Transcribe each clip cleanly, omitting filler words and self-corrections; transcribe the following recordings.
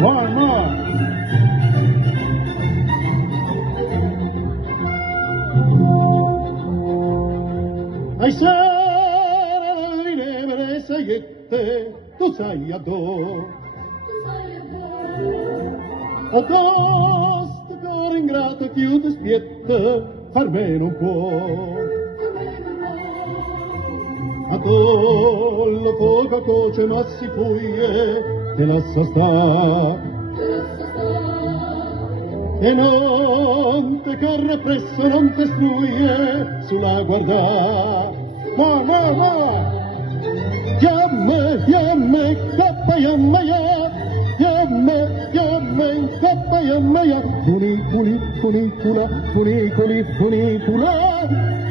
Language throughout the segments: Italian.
More, more. Ai sera di neve saiette, tu sai addo. O costo cor ingrato chiude spiette, far meno un po'. A collo poca coce ma si fuie, te lascia sta. E non te corre presso, non te struie, sulla guarda. Ma. Yamme, cappa yamma ya. Yamme, cappa yamma ya. Funicula.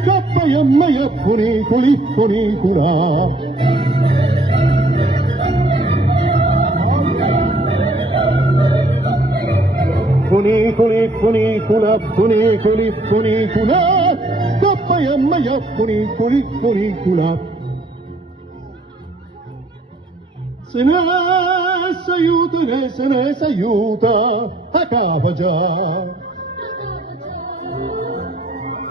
Cappa yamma ya, funicula. Funicula, cappa yamma ya, funicula. Se ne s'aiuta, a capo già.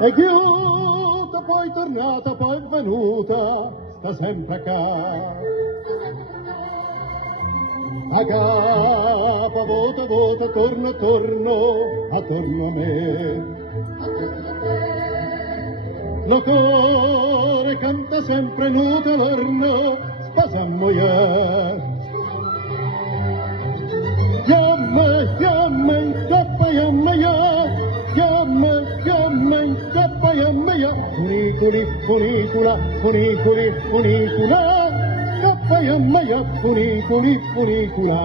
E chiusa, poi tornata, poi venuta, sta sempre a casa. A capo, vota, torno, attorno a me. Lo cuore canta sempre nudo l'orno, spasammo io. Yamme, cappa yamma ya. Yamme, cappa yamma ya. Funicula. Cappa yamma ya, funicula.